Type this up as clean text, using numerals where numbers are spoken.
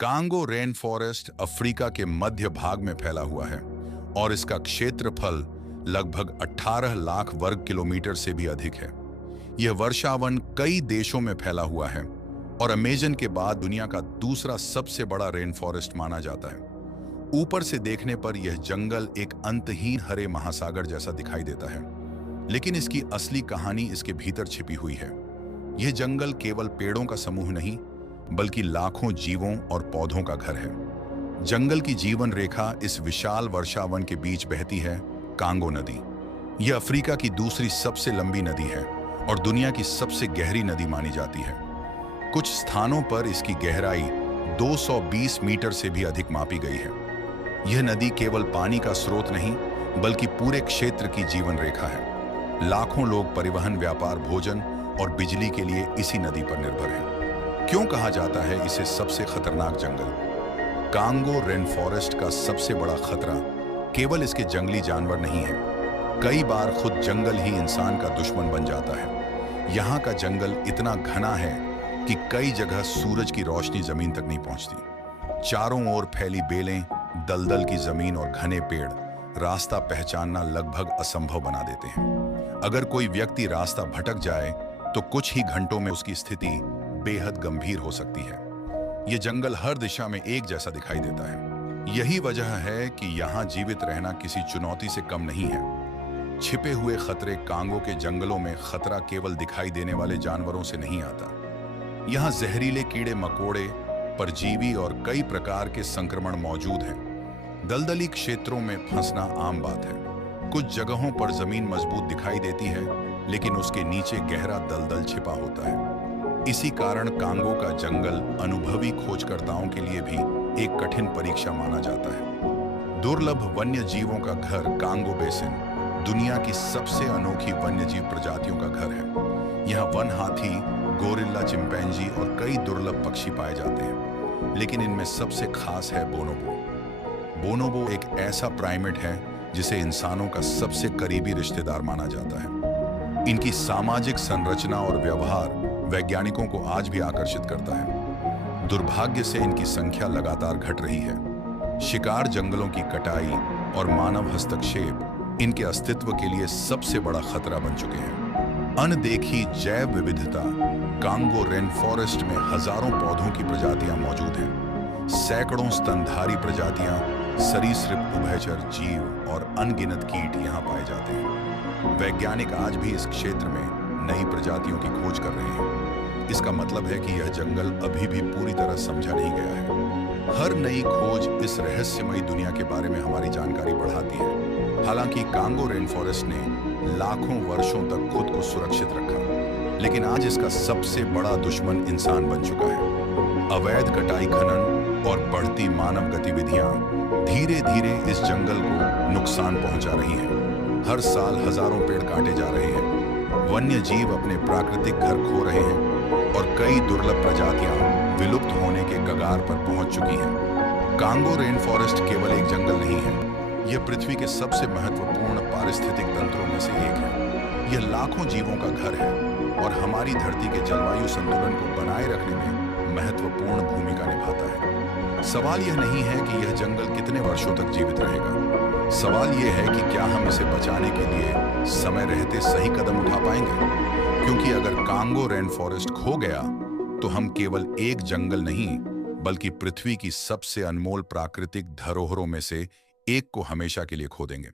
Congo rain forest Africa के मध्य भाग में फैला हुआ है और इसका क्षेत्रफल लगभग 18 लाख वर्ग किलोमीटर से भी अधिक है। यह वर्षावन कई देशों में फैला हुआ है और अमेजन के बाद दुनिया का दूसरा सबसे बड़ा रेन फॉरेस्ट माना जाता है। ऊपर से देखने पर यह जंगल एक अंतहीन हरे महासागर जैसा दिखाई देता है, लेकिन इसकी असली कहानी इसके भीतर छिपी हुई है। यह जंगल केवल पेड़ों का समूह नहीं, बल्कि लाखों जीवों और पौधों का घर है। जंगल की जीवन रेखा इस विशाल वर्षावन के बीच बहती है कांगो नदी। यह अफ्रीका की दूसरी सबसे लंबी नदी है और दुनिया की सबसे गहरी नदी मानी जाती है। कुछ स्थानों पर इसकी गहराई 220 मीटर से भी अधिक मापी गई है। यह नदी केवल पानी का स्रोत नहीं, बल्कि पूरे क्षेत्र की जीवन रेखा है। लाखों लोग परिवहन, व्यापार, भोजन और बिजली के लिए इसी नदी पर निर्भर हैं। क्यों कहा जाता है इसे सबसे खतरनाक जंगल? कांगो रेन फॉरेस्ट का सबसे बड़ा खतरा केवल इसके जंगली जानवर नहीं है। कई बार खुद जंगल ही इंसान का दुश्मन बन जाता है। यहाँ का जंगल इतना घना है कि कई जगह सूरज की रोशनी जमीन तक नहीं पहुंचती। चारों ओर फैली बेलें, दलदल की जमीन और घने पेड़ रास्ता पहचानना लगभग असंभव बना देते हैं। अगर कोई व्यक्ति रास्ता भटक जाए तो कुछ ही घंटों में उसकी स्थिति बेहद गंभीर हो सकती है। यह जंगल हर दिशा में एक जैसा दिखाई देता है। यही वजह है कि यहाँ जीवित रहना किसी चुनौती से कम नहीं है। छिपे हुए खतरे कांगो के जंगलों में खतरा केवल दिखाई देने वाले जानवरों से नहीं आता। यहाँ जहरीले कीड़े मकोड़े, परजीवी और कई प्रकार के संक्रमण मौजूद हैं। दलदली क्षेत्रों में फंसना आम बात है। कुछ जगहों पर जमीन मजबूत दिखाई देती है, लेकिन उसके नीचे गहरा दलदल छिपा होता है। इसी कारण कांगो का जंगल अनुभवी खोजकर्ताओं के लिए भी एक कठिन परीक्षा माना जाता है। दुर्लभ वन्य जीवों का घर कांगो बेसिन दुनिया की सबसे अनोखी वन्यजीव प्रजातियों का घर है। यहाँ वन हाथी, गोरिल्ला, चिंपैंजी और कई दुर्लभ पक्षी पाए जाते हैं, लेकिन इनमें सबसे खास है बोनोबो। बोनोबो एक ऐसा प्राइमेट है जिसे इंसानों का सबसे करीबी रिश्तेदार माना जाता है। इनकी सामाजिक संरचना और व्यवहार वैज्ञानिकों को आज भी आकर्षित करता है। दुर्भाग्य से इनकी संख्या लगातार घट रही है। शिकार, जंगलों की कटाई और मानव हस्तक्षेप इनके अस्तित्व के लिए सबसे बड़ा खतरा बन चुके हैं। अनदेखी जैव विविधता कांगो रेन फॉरेस्ट में हजारों पौधों की प्रजातियां मौजूद हैं। सैकड़ों स्तनधारी प्रजातियां, सरीसृप, उभयचर जीव और अनगिनत कीट यहाँ पाए जाते हैं। वैज्ञानिक आज भी इस क्षेत्र में नई प्रजातियों की खोज कर रहे हैं। इसका मतलब है कि यह जंगल अभी भी पूरी तरह समझा नहीं गया है। हर नई खोज इस रहस्यमयी दुनिया के बारे में हमारी जानकारी बढ़ाती है। हालांकि कांगो रेन फॉरेस्ट ने लाखों वर्षों तक खुद को सुरक्षित रखा, लेकिन आज इसका सबसे बड़ा दुश्मन इंसान बन चुका है। अवैध कटाई, खनन और बढ़ती मानव गतिविधियां धीरे धीरे इस जंगल को नुकसान पहुंचा रही हैं। हर साल हजारों पेड़ काटे जा रहे हैं, वन्य जीव अपने प्राकृतिक घर खो रहे हैं और कई दुर्लभ प्रजातियां विलुप्त होने के कगार पर पहुंच चुकी हैं। कांगो रेन फॉरेस्ट केवल एक जंगल नहीं है, यह पृथ्वी के सबसे महत्वपूर्ण पारिस्थितिक तंत्रों में से एक है। यह लाखों जीवों का घर है और हमारी धरती के जलवायु संतुलन को बनाए रखने में महत्वपूर्ण भूमिका निभाता है। सवाल यह नहीं है कि यह जंगल कितने वर्षों तक जीवित रहेगा। सवाल यह है कि क्या हम इसे बचाने के लिए समय रहते सही कदम उठा पाएंगे? क्योंकि अगर कांगो रेन फॉरेस्ट खो गया तो हम केवल एक जंगल नहीं, बल्कि पृथ्वी की सबसे अनमोल प्राकृतिक धरोहरों में से एक को हमेशा के लिए खो देंगे।